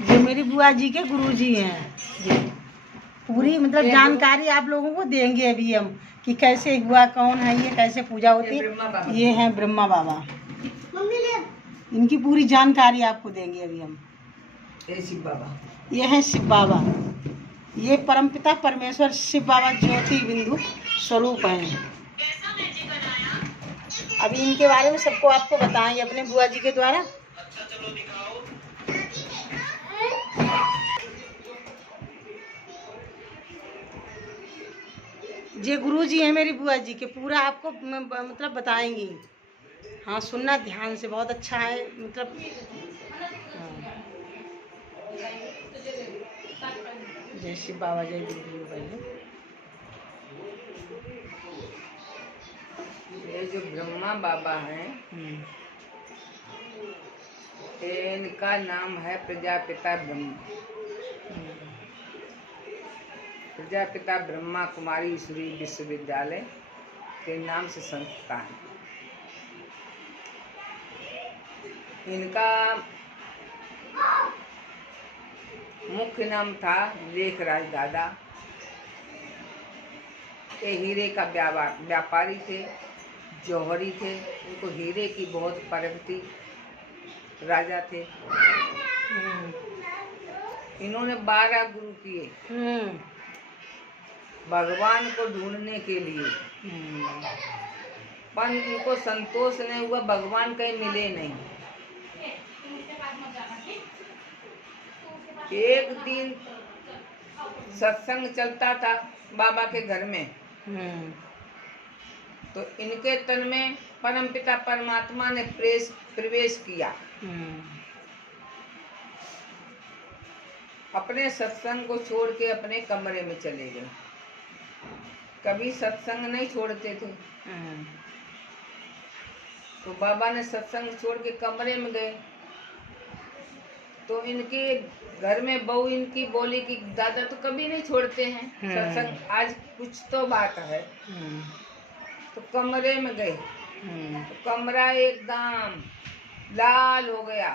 ये मेरी बुआ जी के गुरुजी हैं। ये पूरी मतलब जानकारी आप लोगों को देंगे अभी हम कि कैसे हुआ, कौन है ये, कैसे पूजा होती है। ये हैं ब्रह्मा बाबा, इनकी पूरी जानकारी आपको देंगे अभी हम। ये शिव बाबा, ये हैं शिव बाबा, ये परमपिता परमेश्वर शिव बाबा ज्योति बिंदु स्वरूप हैं। अभी इनके बारे में सबको आपको बताएंगे अपने बुआ जी के द्वारा। ये गुरु जी हैं मेरी बुआ जी के, पूरा आपको मतलब बताएंगी। हाँ सुनना ध्यान से, बहुत अच्छा है मतलब। हाँ। जय शिव बाबा, जय गुरु जी। पहले ये जो ब्रह्मा बाबा हैं, इनका नाम है प्रजापिता ब्रह्मा। प्रजापिता ब्रह्मा कुमारी ईश्वरी विश्वविद्यालय के नाम से संस्था है। इनका मुख्य नाम था लेखराज दादा। ये हीरे का व्यापारी थे, जौहरी थे। उनको हीरे की बहुत परख थी, राजा थे। इन्होंने 12 गुरु किए भगवान को ढूंढने के लिए, पर इनको संतोष नहीं हुआ, भगवान कहीं मिले नहीं। एक दिन सत्संग चलता था बाबा के घर में, तो इनके तन में परमपिता परमात्मा ने प्रवेश किया। अपने सत्संग को छोड़ के अपने कमरे में चले गए। कभी सत्संग नहीं छोड़ते थे। तो बाबा ने सत्संग छोड़ के कमरे में गए, तो इनके घर में बहू इनकी बोली कि दादा तो कभी नहीं छोड़ते हैं सत्संग, आज कुछ तो बात है। तो कमरे में गए, तो कमरा एकदम लाल हो गया।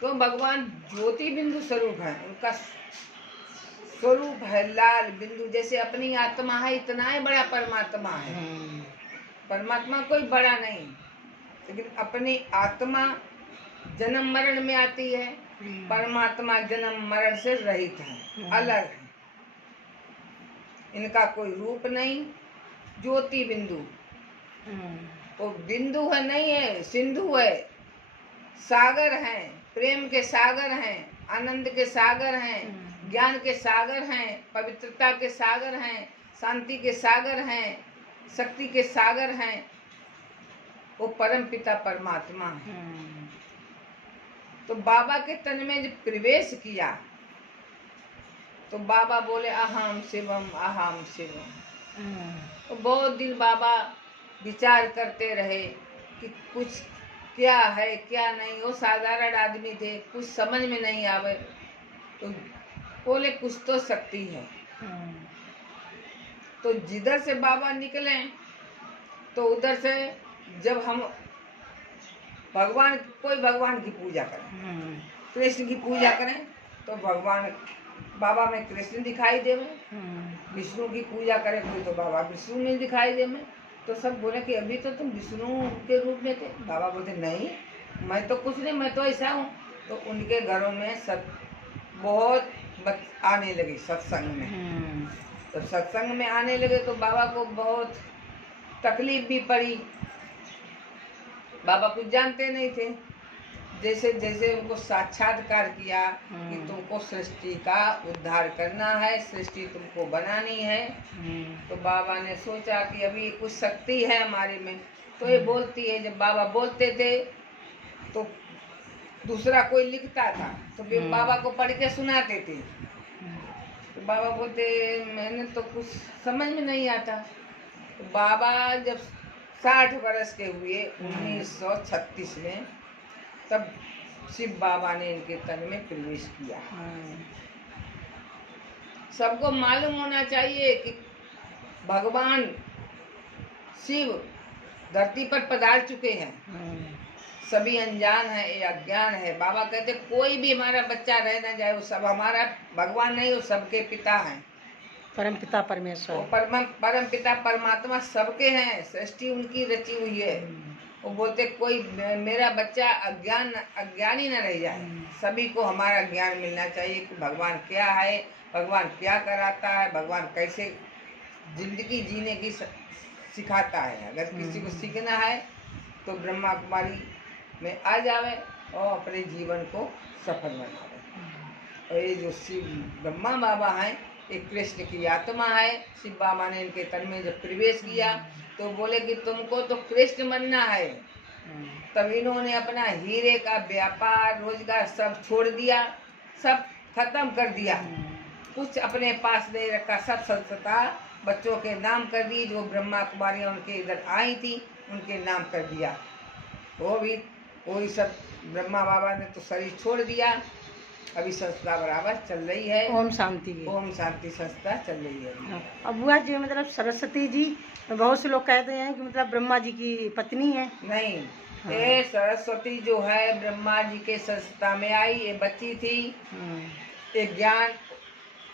तो भगवान ज्योति बिंदु स्वरूप है, उनका स्वरूप है लाल बिंदु। जैसे अपनी आत्मा है, इतना ही बड़ा परमात्मा है। परमात्मा कोई बड़ा नहीं, लेकिन अपनी आत्मा जन्म मरण में आती है, परमात्मा जन्म मरण से रहित है, अलग है। इनका कोई रूप नहीं, ज्योति बिंदु। वो बिंदु है, नहीं है सिंधु है, सागर हैं, प्रेम के सागर हैं, आनंद के सागर हैं, ज्ञान के सागर हैं, पवित्रता के सागर हैं, शांति के सागर हैं, शक्ति के सागर हैं। वो परम पिता परमात्मा है। तो बाबा के तन में जब प्रवेश किया, तो बाबा बोले अहम शिवम अहम शिवम। तो बहुत दिन बाबा विचार करते रहे कि कुछ क्या है क्या नहीं। वो साधारण आदमी थे, कुछ समझ में नहीं आवे, तो बोले कुछ तो शक्ति है। तो जिधर से बाबा निकले, तो उधर से जब हम कोई भगवान की पूजा करें, कृष्ण की पूजा करें, तो भगवान बाबा में कृष्ण दिखाई देवे। विष्णु की पूजा करें कोई, तो बाबा विष्णु में दिखाई देवे। तो सब बोले कि अभी तो तुम विष्णु के रूप में थे। बाबा बोलते नहीं, मैं तो कुछ नहीं, मैं तो ऐसा हूँ। तो उनके घरों में सब बहुत आने लगे सत्संग में। तो सत्संग में आने लगे तो बाबा को बहुत तकलीफ भी पड़ी। बाबा कुछ जानते नहीं थे। जैसे जैसे उनको साक्षात्कार किया कि तुमको सृष्टि का उद्धार करना है, सृष्टि तुमको बनानी है, तो बाबा ने सोचा कि अभी कुछ शक्ति है हमारे में, तो ये बोलती है। जब बाबा बोलते थे तो दूसरा कोई लिखता था, तो फिर बाबा को पढ़ के सुनाते थे। तो बाबा बोलते मैंने तो कुछ समझ में नहीं आता। तो बाबा जब 60 वर्ष के हुए 1936 में, तब शिव बाबा ने इनके तन में प्रवेश किया। सबको मालूम होना चाहिए कि भगवान शिव धरती पर पधार चुके हैं। सभी अनजान है, ये अज्ञान है। बाबा कहते कोई भी हमारा बच्चा रह ना जाए, वो सब हमारा भगवान नहीं, वो सबके पिता हैं। परम पिता वो परमेश्वर। परम पिता परमात्मा सबके हैं, सृष्टि उनकी रची हुई है। वो बोलते कोई मेरा बच्चा अज्ञानी न रह जाए। सभी को हमारा ज्ञान मिलना चाहिए कि भगवान क्या है, भगवान क्या कराता है, भगवान कैसे जिंदगी जीने की सिखाता है। अगर किसी को सीखना है तो ब्रह्मा कुमारी में आ जावे और अपने जीवन को सफल बनावे। और ये जो शिव ब्रह्मा बाबा हैं, एक कृष्ण की आत्मा है। शिव बाबा ने इनके तन में जब प्रवेश किया तो बोले कि तुमको तो कृष्ण बनना है। तब इन्होंने अपना हीरे का व्यापार रोजगार सब छोड़ दिया, सब खत्म कर दिया, कुछ अपने पास नहीं रखा, सब संस्था बच्चों के नाम कर दी। जो ब्रह्मा कुमारियाँ उनके इधर आई थी उनके नाम कर दिया। वही सब ब्रह्मा बाबा ने तो शरीर छोड़ दिया। अभी संस्था बराबर चल रही है। ओम शांति की। ओम शांति संस्था चल रही है। हाँ। अब बुआ जी मतलब सरस्वती जी बहुत से लोग कहते हैं कि मतलब ब्रह्मा जी की पत्नी है। नहीं, हाँ। ये सरस्वती जो है ब्रह्मा जी के संस्था में आई, ये बच्ची थी। ये ज्ञान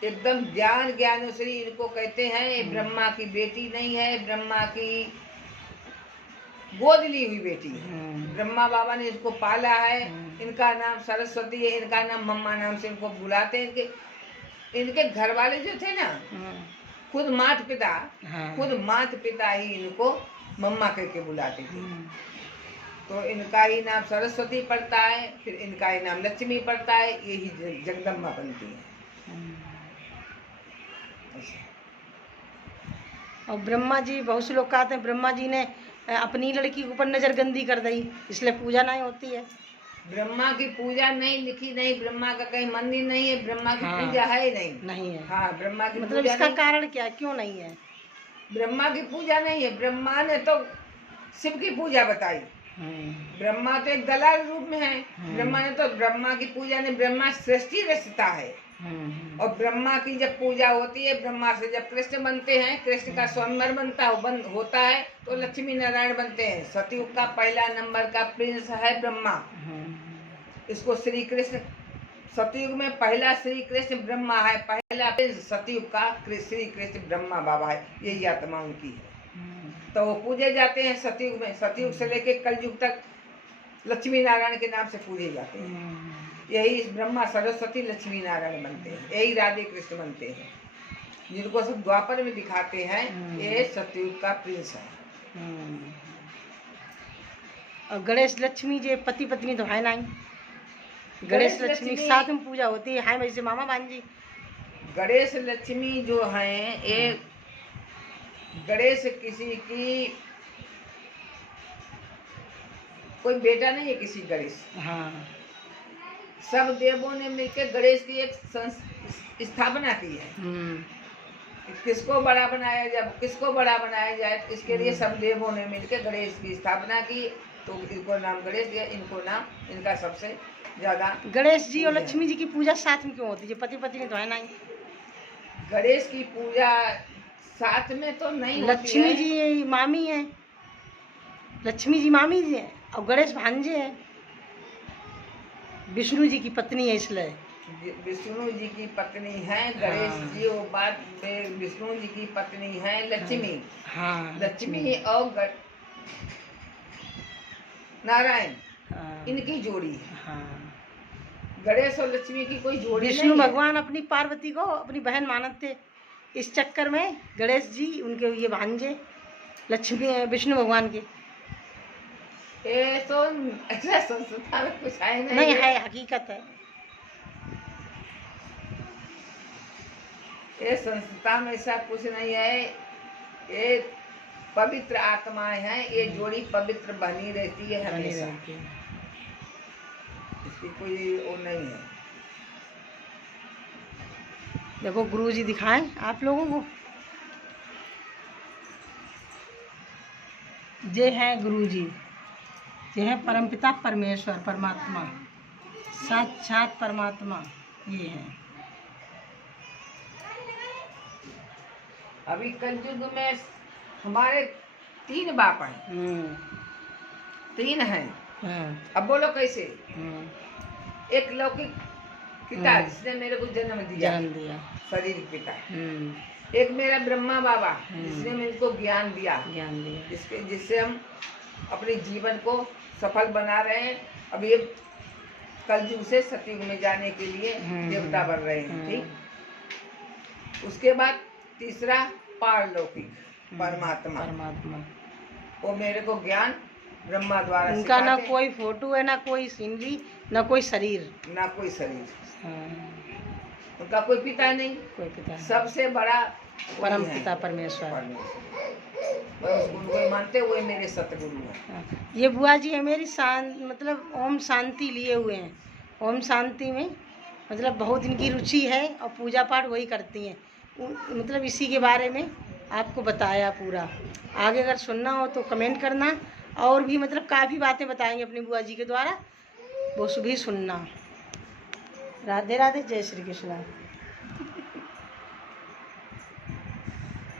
एकदम ज्ञानेश्वरी इनको कहते हैं। ये ब्रह्मा की बेटी नहीं है, ब्रह्मा की गोद ली हुई बेटी है। ब्रह्मा बाबा ने इसको पाला है। इनका नाम सरस्वती है, इनका नाम मम्मा नाम से इनको बुलाते हैं। इनके घर वाले जो थे ना, खुद माता पिता ही इनको मम्मा कह के बुलाते थे। तो इनका ही नाम सरस्वती पड़ता है, फिर इनका ही नाम लक्ष्मी पड़ता है, यही जगदम्बा बनती है। और ब्रह्मा जी बहुत से लोग कहते हैं ब्रह्मा जी ने अपनी लड़की के ऊपर नजर गंदी कर दी, इसलिए पूजा नहीं होती है। ब्रह्मा की पूजा नहीं लिखी, नहीं ब्रह्मा का कहीं मंदिर नहीं है, ब्रह्मा की पूजा है नहीं है। हाँ, ब्रह्मा की मतलब पूजा इसका नहीं। कारण क्या, क्यों नहीं है? ब्रह्मा की पूजा नहीं है। ब्रह्मा ने तो शिव की पूजा बताई। ब्रह्मा तो एक दलाल रूप में है। ब्रह्मा ने तो ब्रह्मा की पूजा ने, ब्रह्मा सृष्टि रचता है। और ब्रह्मा की जब पूजा होती है, ब्रह्मा से जब कृष्ण बनते हैं, कृष्ण का स्वयंवर बनता होता है तो लक्ष्मी नारायण बनते हैं। सतयुग का पहला नंबर का प्रिंस है ब्रह्मा। इसको श्री कृष्ण, सतयुग में पहला श्री कृष्ण ब्रह्मा है, पहला प्रिंस सतयुग का श्री कृष्ण ब्रह्मा बाबा है। यही आत्मा उनकी है। तो वो पूजे जाते हैं सतयुग में। सतयुग से लेके कलयुग तक लक्ष्मी नारायण के नाम से पूजे जाते हैं। यही ब्रह्मा सरस्वती लक्ष्मी नारायण बनते हैं, यही राधे कृष्ण बनते हैं। जिनको सब द्वापर में दिखाते हैं, ये सतयुग का प्रिंस है। और गणेश लक्ष्मी जी पति पत्नी तो है नहीं। गणेश लक्ष्मी साथ में पूजा होती है वैसे मामा भांजी। गणेश लक्ष्मी जो हैं, ये गणेश किसी की कोई बेटा नहीं है, किसी गणेश। हाँ, सब देवों ने मिलकर गणेश की एक स्थापना की है। किसको बड़ा बनाया जाए, किसको बड़ा बनाया जाए, इसके लिए सब देवों ने मिलकर गणेश की स्थापना की। तो इनको नाम गणेश दिया। इनको नाम, इनका सबसे ज्यादा गणेश जी और लक्ष्मी जी की पूजा साथ में क्यों होती है? पति पत्नी तो है नहीं। गणेश की पूजा साथ में तो नहीं होती है। लक्ष्मी जी मामी है, लक्ष्मी जी मामी जी है और गणेश भांजे है। विष्णु जी की पत्नी है, इसलिए विष्णु जी की पत्नी है गणेश जी। वो बात में विष्णु जी की पत्नी है लक्ष्मी। हाँ, लक्ष्मी और नारायण, इनकी जोड़ी है। गणेश और लक्ष्मी की कोई जोड़ी नहीं है। विष्णु भगवान अपनी पार्वती को अपनी बहन मानते थे, इस चक्कर में गणेश जी उनके ये भांजे लक्ष्मी विष्णु भगवान के। ये तो ऐसा संस्था में कुछ है नहीं है, हकीकत है। ये संस्था में ऐसा कुछ नहीं है। ये पवित्र आत्माएं हैं, ये जोड़ी पवित्र बनी रहती है हमेशा। इसकी कोई वो नहीं है। देखो गुरुजी दिखाएं आप लोगों को, ये है गुरुजी, ये है परमपिता परमेश्वर परमात्मा, साक्षात परमात्मा ये है। अभी कलयुग में हमारे 3 बाप हैं। 3 हैं। अब बोलो कैसे? एक लौकिक पिता जिसने मेरे को जन्म दिया, शरीर पिता। एक मेरा ब्रह्मा बाबा जिसने मेरे को ज्ञान दिया, जिससे हम अपने जीवन को सफल बना रहे हैं। अब ये कलयुग से सतयुग में जाने के लिए देवता बन रहे हैं, ठीक। उसके बाद तीसरा पारलौकिक परमात्मा, वो मेरे को ज्ञान ब्रह्मा द्वारा उनका ना कोई फोटो है, ना कोई सीनरी, ना कोई शरीर, उनका कोई पिता नहीं, सबसे बड़ा परम पिता परमेश्वर। उनको मानते हुए मेरे सतगुरु हैं। ये बुआ जी है मेरी मतलब ओम शांति लिए हुए हैं। ओम शांति में मतलब बहुत इनकी रुचि है और पूजा पाठ वही करती हैं। मतलब इसी के बारे में आपको बताया पूरा। आगे अगर सुनना हो तो कमेंट करना, और भी मतलब काफ़ी बातें बताएंगे अपनी बुआ जी के द्वारा, वो भी सुनना। राधे राधे, जय श्री कृष्ण।